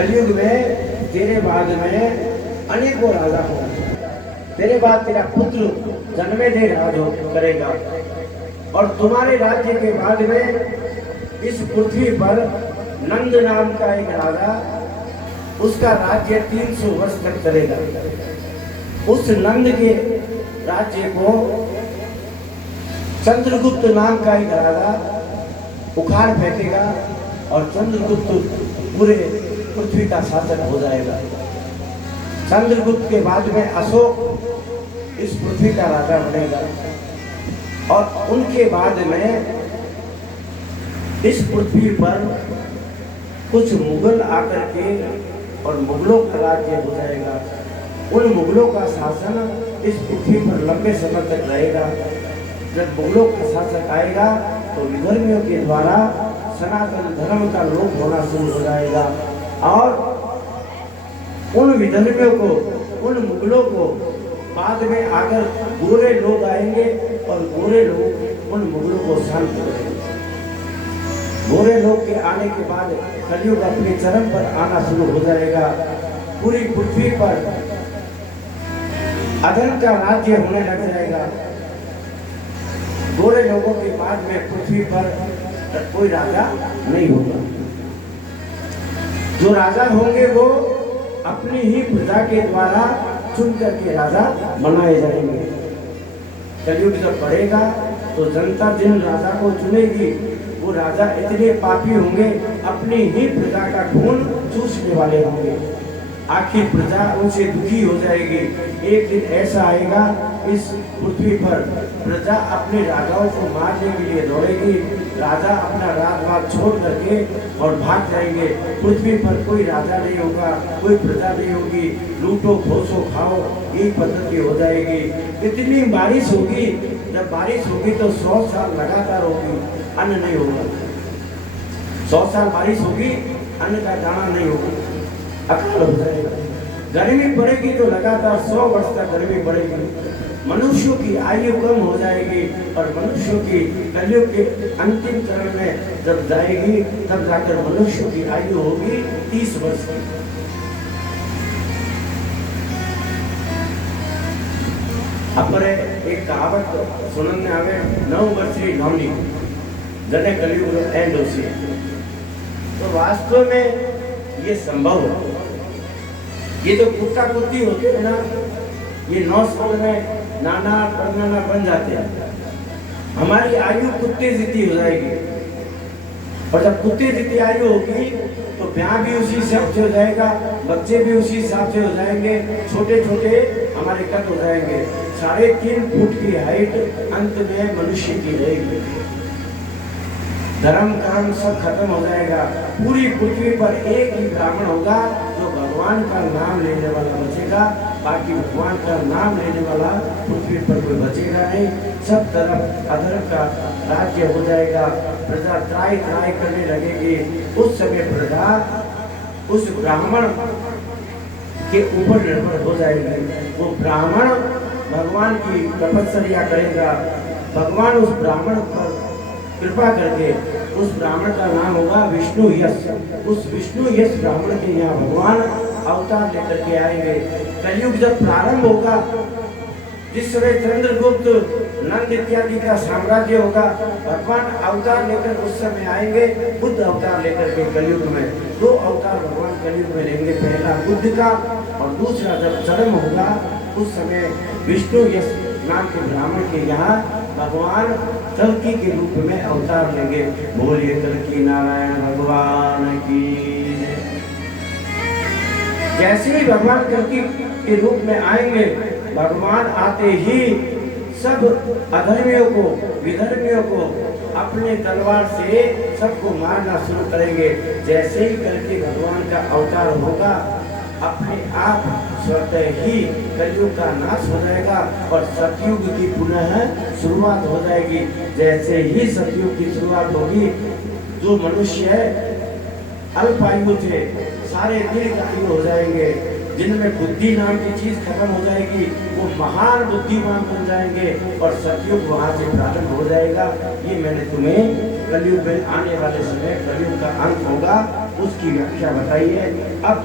कलयुग में तेरे बाद में अनेकों राजा होंगे। तेरे बाद तेरा पुत्र जन्मे दे राज करेगा और तुम्हारे राज्य के बाद में इस पृथ्वी पर नंद नाम का एक राजा, उसका राज्य 300 वर्ष तक चलेगा। उस नंद के राज्य को चंद्रगुप्त नाम का एक राजा उखाड़ फेंकेगा और चंद्रगुप्त पूरे पृथ्वी का शासक हो जाएगा। चंद्रगुप्त के बाद में अशोक इस पृथ्वी का राजा बनेगा और उनके बाद में इस पृथ्वी पर कुछ मुगल आकर के और मुगलों का राज्य हो जाएगा। उन मुगलों का शासन इस पृथ्वी पर लंबे समय तक रहेगा। जब मुगलों का शासक आएगा तो विधर्मियों के द्वारा सनातन धर्म का लोप होना शुरू हो जाएगा और उन विधर्मियों को, उन मुगलों को बाद में आकर गोरे लोग आएंगे और गोरे लोग उन मुगलों को शांत करेंगे। गोरे लोग के आने के बाद कलयुग अपने चरम पर आना शुरू हो जाएगा। पूरी पृथ्वी पर अधर्म का राज्य होने लग जाएगा। गोरे लोगों के बाद में पृथ्वी पर कोई राजा नहीं होगा। जो राजा होंगे वो अपनी ही प्रजा के द्वारा चुन करके राजा बनाए जाएंगे। कलयुग जब बढ़ेगा तो जनता जिन राजा को चुनेगी वो राजा इतने पापी होंगे, अपनी ही प्रजा का खून चूसने वाले होंगे। आखिर प्रजा उनसे दुखी हो जाएगी। एक दिन ऐसा आएगा इस पृथ्वी पर प्रजा अपने राजाओं को मारने के लिए दौड़ेगी। राजा अपना राजपाट छोड़ करके और भाग जाएंगे। पृथ्वी पर कोई राजा नहीं होगा, कोई प्रजा नहीं होगी। लूटो खोसो खाओ यही पद्धति हो जाएगी। इतनी बारिश होगी, जब बारिश होगी तो 100 साल लगातार होगी, अन्न नहीं होगा। 100 साल बारिश होगी, अन्न का दाना नहीं होगा, अकाल हो जाएगा। गर्मी पड़ेगी तो लगातार 100 वर्ष तक गर्मी पड़ेगी। मनुष्यों की आयु कम हो जाएगी और मनुष्यों की कलयुग के अंतिम चरण में जब जाएगी तब जाकर मनुष्यों की आयु होगी 30 वर्ष की। अपने एक कहावत सुनने आवे 9 वर्षीय नौनी जने कलयुग एंड हो सी। तो वास्तव में ये संभव है। ये जो कुत्ता कुत्ती होते हैं ना, ये 9 साल में नाना परनाना बन जाते हैं। हमारी आयु कुत्ते जितनी हो जाएगी और जब कुत्ते जितनी आयु होगी तो ब्याह भी उसी हिसाब से हो जाएगा, बच्चे भी उसी हिसाब से हो जाएंगे। छोटे छोटे हमारे कद हो जाएंगे। 3.5 फुट की हाइट अंत में मनुष्य की रहेगी। धर्म कर्म सब खत्म हो जाएगा। पूरी पृथ्वी पर एक ही ब्राह्मण होगा जो भगवान का नाम लेने वाला बचेगा। बाकी भगवान का नाम लेने वाला पृथ्वी पर कोई बचेगा नहीं। सब तरफ अधर्म का राज्य हो जाएगा। प्रजा त्राई त्राई करने लगेगी। उस समय प्रजा उस ब्राह्मण के ऊपर निर्भर हो जाएगी। वो ब्राह्मण भगवान की तपस्या करेगा। भगवान उस ब्राह्मण पर कृपा करके, उस ब्राह्मण का नाम होगा विष्णु यश। उस विष्णु यश ब्राह्मण के यहाँ भगवान अवतार लेकर के आएंगे। कलयुग जब प्रारंभ होगा, जिस समय चंद्रगुप्त नंद इत्यादि का साम्राज्य होगा, भगवान अवतार लेकर उस समय आएंगे। बुद्ध अवतार लेकर के कलयुग में 2 अवतार भगवान कलयुग में लेंगे। पहला बुद्ध का और दूसरा जब चरम होगा उस समय विष्णु यश नाम के ब्राह्मण के यहाँ भगवान कल्कि के रूप में अवतार लेंगे। बोलिए कल्कि नारायण भगवान की। जैसे ही भगवान कल्कि के रूप में आएंगे, भगवान आते ही सब अधर्मियों को, विधर्मियों को अपने तलवार से सबको मारना शुरू करेंगे। जैसे ही कल्कि भगवान का अवतार होगा, अपने आप स्वतः ही कलयुग का नाश हो जाएगा और सतयुग की पुनः शुरुआत हो जाएगी। जैसे ही सतयुग की शुरुआत होगी, जो मनुष्य अल्पायु थे सारे दीर्घायु हो जाएंगे। जिनमें बुद्धि नाम की चीज खत्म हो जाएगी, वो महान बुद्धिमान बन जाएंगे और सतयुग वहां से प्रारंभ हो जाएगा। ये मैंने तुम्हें कलयुग में आने वाले समय कलयुग का अंत होगा उसकी व्याख्या बताइए। अब